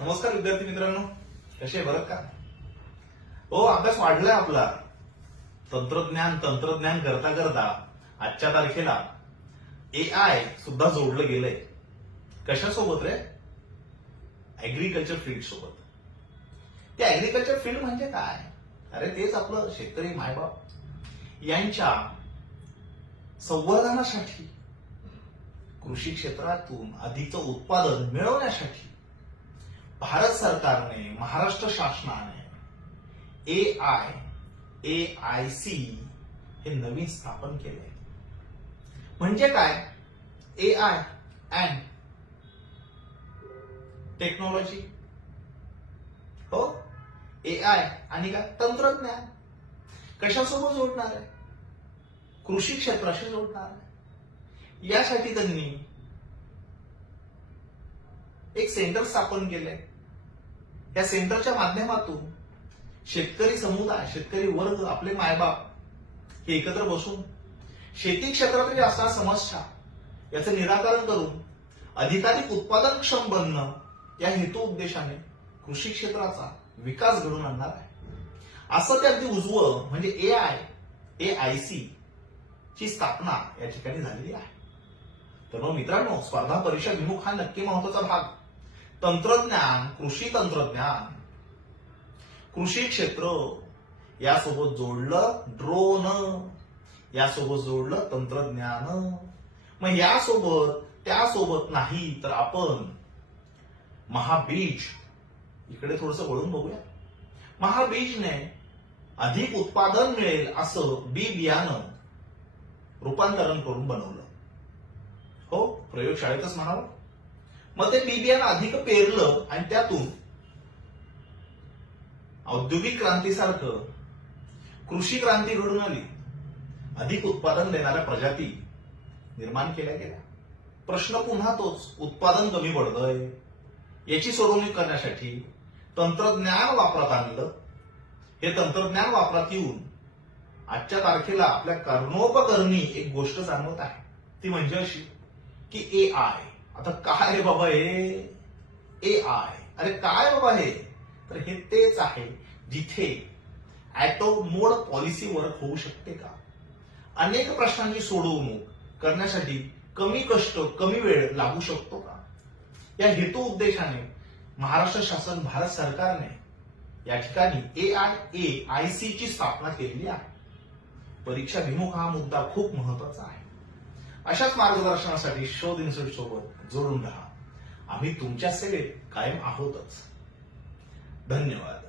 नमस्कार विद्यार्थी मित्रांनो, कसे बरं का? हो, अभ्यास वाढलाय आपला. तंत्रज्ञान करता करता आजच्या तारखेला एआय सुद्धा जोडलं गेलंय. कशासोबत रे? ऍग्रीकल्चर फील्ड सोबत. ते ऍग्रीकल्चर फील्ड म्हणजे काय? अरे तेच आपलं शेतकरी मायबाप यांच्या संवर्धनासाठी, कृषी क्षेत्रातून अधिकचं उत्पादन मिळवण्यासाठी भारत सरकारने, महाराष्ट्र शासनाने एआयसी हे नवीन स्थापन केलंय. म्हणजे काय? AI and technology. हो, एआय आणि काय? तंत्रज्ञान. कशासोबत जोडणार आहे? कृषी क्षेत्राशी जोडणार आहे. यासाठी त्यांनी एक सेंटर स्थापन केलंय. या सेंटरच्या माध्यमातून शेतकरी समुदाय, शेतकरी वर्ग, आपले मायबाप हे एकत्र बसून शेती क्षेत्रातील असणाऱ्या समस्या याचं निराकरण करून अधिकाधिक उत्पादनक्षम बनणं या हेतू उद्देशाने कृषी क्षेत्राचा विकास घडवून आणणार आहे. असं ते अगदी उजवं म्हणजे एआयसी ची स्थापना या ठिकाणी झालेली आहे. तर मग मित्रांनो, स्पर्धा परीक्षा विमुख हा नक्की महत्वाचा भाग. तंत्रज्ञान, कृषी तंत्रज्ञान, कृषी क्षेत्र यासोबत जोडलं ड्रोन, यासोबत जोडलं तंत्रज्ञान. मग यासोबत त्यासोबत नाही तर आपण महाबीज इकडे थोडंसं वळून बघूया. महाबीजने अधिक उत्पादन मिळेल असं बी बियाणं रूपांतरण करून बनवलं. हो, प्रयोगशाळेतच म्हणावं. मग ते बी बियाणं अधिक पेरलं आणि त्यातून औद्योगिक क्रांतीसारखं कृषी क्रांती घडून आली. अधिक उत्पादन देणाऱ्या प्रजाती निर्माण केल्या गेल्या. प्रश्न पुन्हा तोच, उत्पादन कमी पडतंय. याची सोडवणूक करण्यासाठी तंत्रज्ञान वापरात आणलं. हे तंत्रज्ञान वापरात येऊन आजच्या तारखेला आपल्या कर्णोपकरणी एक गोष्ट जाणवत आहे. ती म्हणजे अशी की एआय. आता काय रे बाबा हे एआय? अरे काय बाबा हे? तर हे तेच आहे जिथे ऍटॉम मोड पॉलिसी वर्क होऊ शकते का? अनेक प्रश्नांची सोडवणूक करण्यासाठी कमी कष्ट, कमी वेळ लागू शकतो का? या हेतू उद्देशाने महाराष्ट्र शासन, भारत सरकारने या ठिकाणी एआयसी ची स्थापना केलेली आहे. परीक्षा विमुख हा मुद्दा खूप महत्वाचा आहे. अशाच मार्गदर्शनासाठी शोध इन्स्टिट्यूट सोबत जोडून राहा. आम्ही तुमच्या सेवेत कायम आहोतच. धन्यवाद.